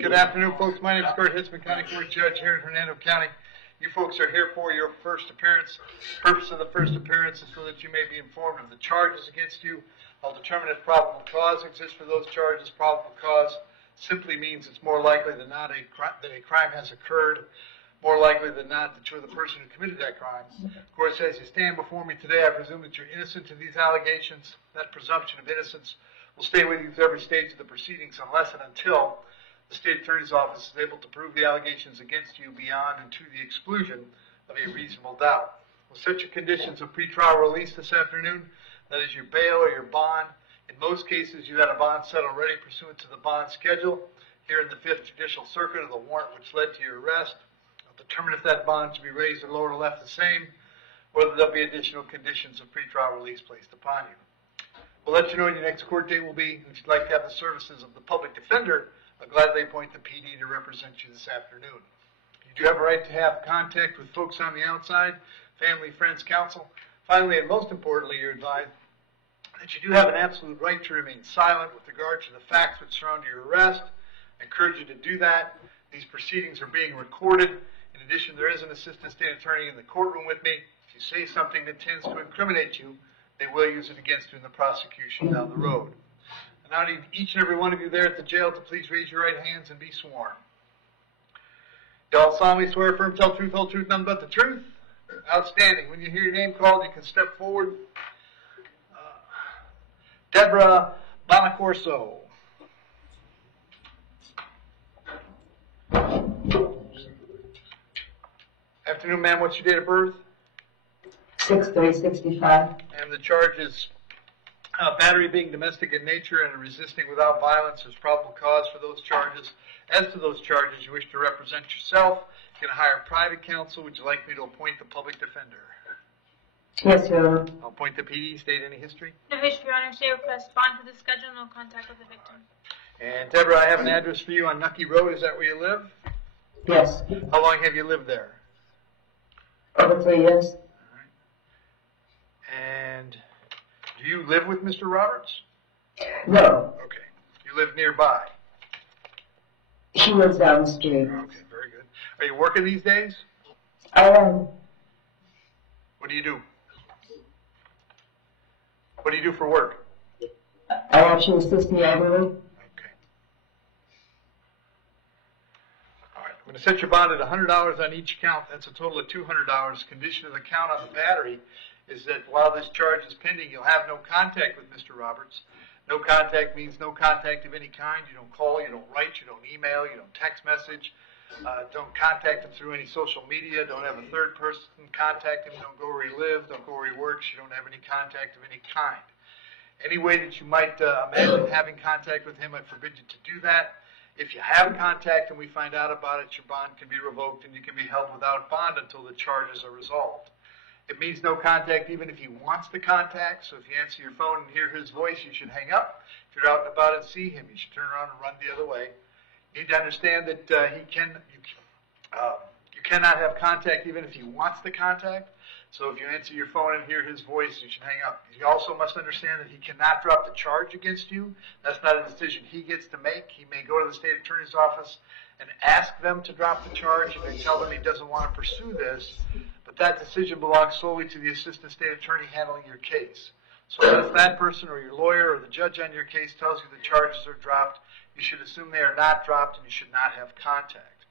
Good afternoon, folks. My name is Kurt Hitzman, County Court Judge here in Hernando County. You folks are here for your first appearance. The purpose of the first appearance is so that you may be informed of the charges against you. I'll determine if probable cause exists for those charges. Probable cause simply means it's more likely than not that a crime has occurred, more likely than not that you're the person who committed that crime. Of course, as you stand before me today, I presume that you're innocent of these allegations. That presumption of innocence will stay with you through every stage of the proceedings unless and until the State Attorney's Office is able to prove the allegations against you beyond and to the exclusion of a reasonable doubt. We'll set your conditions of pretrial release this afternoon. That is your bail or your bond. In most cases, you had a bond set already pursuant to the bond schedule. Here in the 5th Judicial Circuit of the warrant which led to your arrest, I'll determine if that bond should be raised or lowered or left the same, whether there'll be additional conditions of pretrial release placed upon you. We'll let you know when your next court date will be. If you'd like to have the services of the public defender, I'll gladly appoint the PD to represent you this afternoon. You do have a right to have contact with folks on the outside, family, friends, counsel. Finally, and most importantly, you're advised that you do have an absolute right to remain silent with regard to the facts which surround your arrest. I encourage you to do that. These proceedings are being recorded. In addition, there is an assistant state attorney in the courtroom with me. If you say something that tends to incriminate you, they will use it against you in the prosecution down the road. And I need each and every one of you there at the jail to please raise your right hands and be sworn. Do all solemnly swear, affirm, tell the truth, whole truth, nothing but the truth? Outstanding. When you hear your name called, you can step forward. Deborah Bonacorso. Afternoon, ma'am. What's your date of birth? 6/3/65. And the charge is battery being domestic in nature and resisting without violence is probable cause for those charges. As to those charges, you wish to represent yourself. You can hire private counsel. Would you like me to appoint the public defender? Yes, Your Honor. I'll appoint the PD. State any history? No history, Your Honor. State request bond for the schedule, no contact with the victim. And Deborah, I have an address for you on Nucky Road. Is that where you live? Yes. How long have you lived there? Over 3 years. And do you live with Mr. Roberts? No. Okay. You live nearby? She lives down the street. Okay, very good. Are you working these days? I am. What do you do? What do you do for work? I actually assist the elderly. Okay. All right. I'm going to set your bond at $100 on each count. That's a total of $200. Condition of the count on the battery is that while this charge is pending, you'll have no contact with Mr. Roberts. No contact means no contact of any kind. You don't call, you don't write, you don't email, you don't text message. Don't contact him through any social media. Don't have a third person contact him. Don't go where he lives. Don't go where he works. You don't have any contact of any kind. Any way that you might imagine having contact with him, I forbid you to do that. If you have contact and we find out about it, your bond can be revoked and you can be held without bond until the charges are resolved. It means no contact even if he wants the contact. So if you answer your phone and hear his voice, you should hang up. If you're out and about and see him, you should turn around and run the other way. You need to understand that you cannot have contact even if he wants the contact. So if you answer your phone and hear his voice, you should hang up. You also must understand that he cannot drop the charge against you. That's not a decision he gets to make. He may go to the state attorney's office and ask them to drop the charge. He may tell them he doesn't want to pursue this, but that decision belongs solely to the assistant state attorney handling your case. So if that person or your lawyer or the judge on your case tells you the charges are dropped, you should assume they are not dropped and you should not have contact.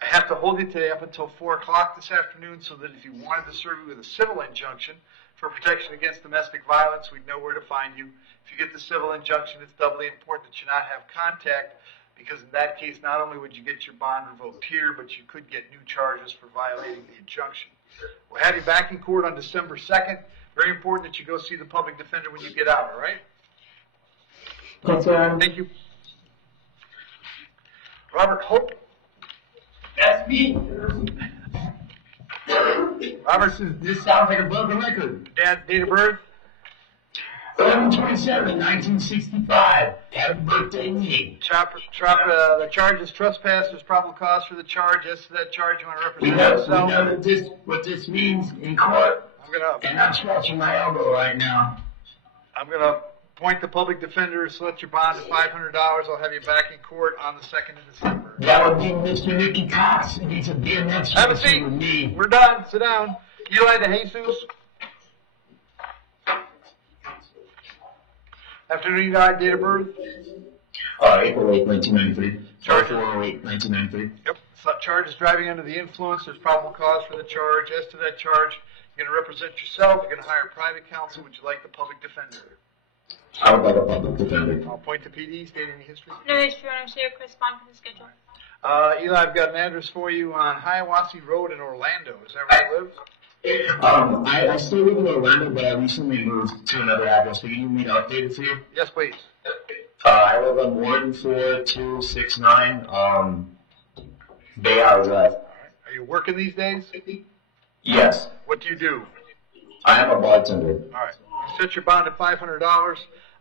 I have to hold you today up until 4 o'clock this afternoon so that if you wanted to serve you with a civil injunction for protection against domestic violence, we'd know where to find you. If you get the civil injunction, it's doubly important that you not have contact, because in that case, not only would you get your bond revoked here, but you could get new charges for violating the injunction. We'll have you back in court on December 2nd. Very important that you go see the public defender when you get out, all right? Yes, Your Honor. Thank you. Robert Hope. That's me. Robert, This sounds like a broken record. Dad's date of birth? 11/27/1965. Happy birthday, me. The charge is trespass. There's probable cause for the charge. As to that charge, you want to We represent know yourself? that what this means in court, I'm gonna and I'm scratching my elbow right now. Appoint the public defender, select your bond at $500. I'll have you back in court on the 2nd of December. That would be Mr. Nicky Cox, and he's a BMX Have a racer seat. with me. We're done. Sit down. Eli De Jesus. Afternoon, Eli. Date of birth. April 8, 1993. Charge. 408, 1993. Yep. Charge is driving under the influence. There's probable cause for the charge. As to that charge, you're going to represent yourself. You're going to hire private counsel. Would you like the public defender? I would like a public defender. I'll point to PD. State any history. No issue, Your Honor. Share correspond for the schedule. Eli, I've got an address for you on Hiawassee Road in Orlando. Is that where you live? I still live in Orlando, but I recently moved to another address. So you need me to update it to you? Yes, please. I live on Warden 4269. Bay Isle Drive. Are you working these days? Yes. What do you do? I am a bartender. All right. Set your bond at $500.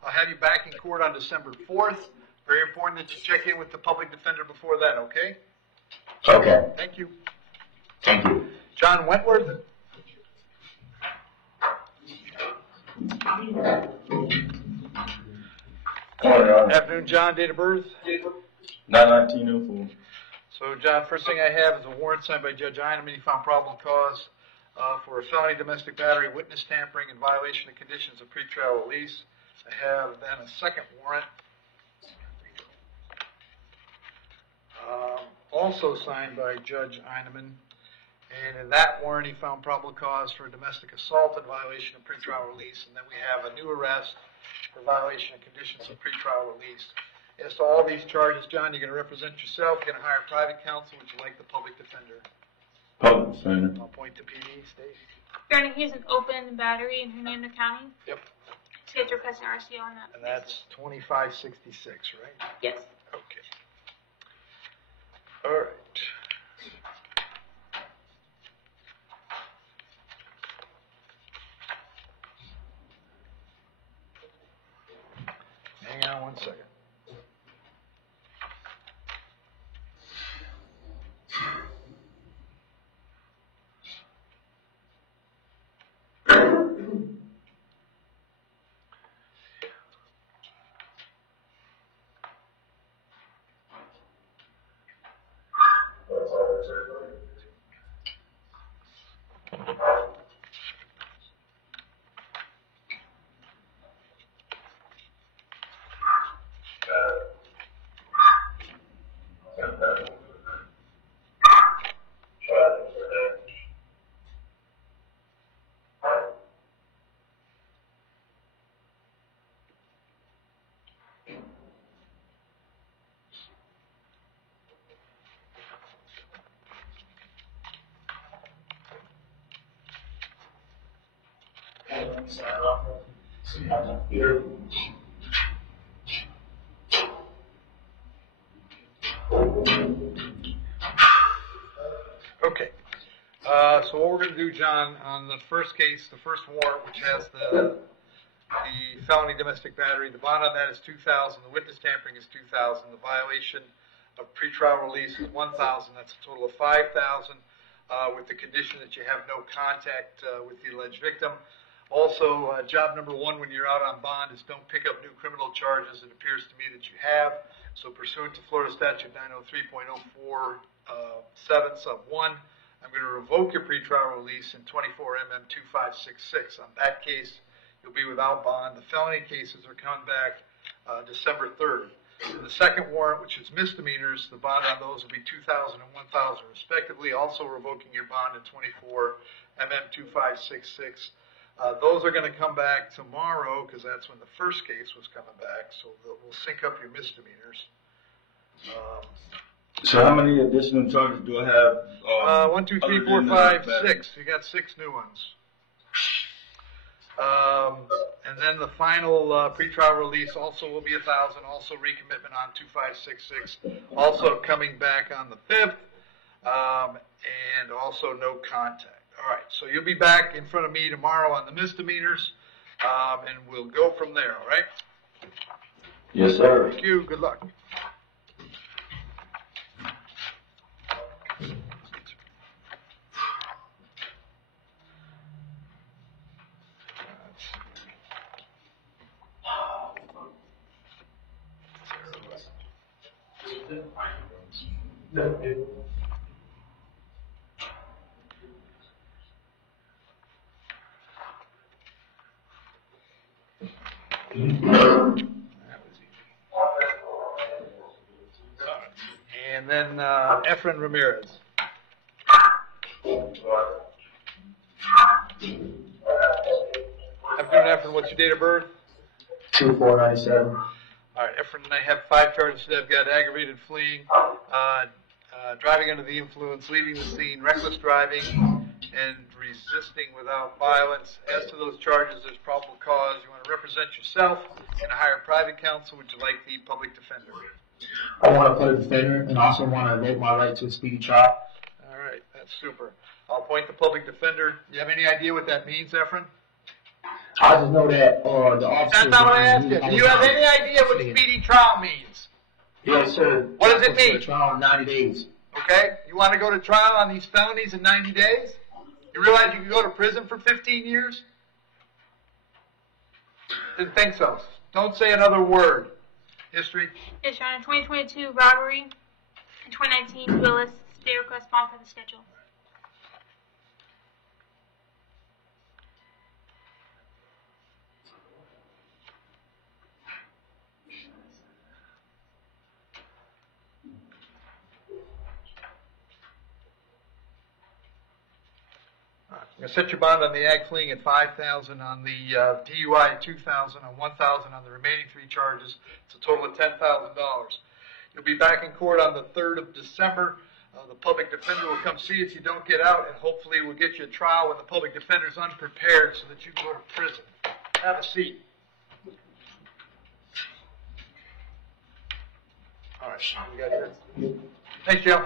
I'll have you back in court on December 4th. Very important that you check in with the public defender before that, okay? Okay. Thank you. Thank you. John Wentworth. Afternoon, John. Date of birth? 1904. So, John, first thing I have is a warrant signed by Judge Heineman. He found probable cause for a felony domestic battery, witness tampering, and violation of conditions of pretrial release. I have then a second warrant, also signed by Judge Heineman. And in that warrant, he found probable cause for domestic assault and violation of pretrial release. And then we have a new arrest for violation of conditions of pretrial release. As to all these charges, John, you're going to represent yourself. You're going to hire private counsel. Would you like the public defender? Public defender. I'll point to PD. Stacy. Your Honor, here's an open battery in Hernando County. Yep. State request an RCO on that. And that's 2566, right? Yes. Okay. All right. Hang on one second. Okay. So what we're going to do, John, on the first case, the first warrant, which has the felony domestic battery, the bond on that is $2,000. The witness tampering is $2,000. The violation of pretrial release is $1,000. That's a total of $5,000. With the condition that you have no contact with the alleged victim. Also, job number one when you're out on bond is don't pick up new criminal charges. It appears to me that you have. So pursuant to Florida Statute 903.047 sub 1, I'm going to revoke your pretrial release in 24 MM 2566. On that case, you'll be without bond. The felony cases are coming back December 3rd. In the second warrant, which is misdemeanors, the bond on those will be $2,000 and $1,000 respectively, also revoking your bond in 24 MM 2566. Those are going to come back tomorrow because that's when the first case was coming back, so we'll sync up your misdemeanors. So how many additional charges do I have? 1, 2, 3, 4, 5, 6. You got 6 new ones. And then the final pretrial release also will be $1,000. Also recommitment on 2566. Also coming back on the 5th, and also no contact. All right. So you'll be back in front of me tomorrow on the misdemeanors, and we'll go from there. All right. Yes, sir. Thank you. Good luck. And then Efren Ramirez. Afternoon, Efren. What's your date of birth? 2497. All right, Efren and I have 5 charges today. I've got aggravated fleeing, driving under the influence, leaving the scene, reckless driving, and resisting without violence. As to those charges, there's probable cause. You want to represent yourself and hire private counsel. Would you like the public defender? I want to put a defender and also want to invoke my right to a speedy trial. All right, that's super. I'll appoint the public defender. Do you have any idea what that means, Efren? I just know that the officer. That's not what I asked you. Do you have any idea what speedy trial means? Yes, sir. What does it mean? Trial in 90 days. Okay? You want to go to trial on these felonies in 90 days? You realize you can go to prison for 15 years? Didn't think so. Don't say another word. History? Yes, Your Honor. 2022 robbery. 2019 Willis state request bond for the schedule. I'm going to set your bond on the ag fleeing at $5,000, on the DUI at $2,000, on $1,000 on the remaining 3 charges. It's a total of $10,000. You'll be back in court on the 3rd of December. The public defender will come see you if you don't get out, and hopefully we'll get you a trial when the public defender is unprepared so that you can go to prison. Have a seat. All right, we got here. Thanks, Joe.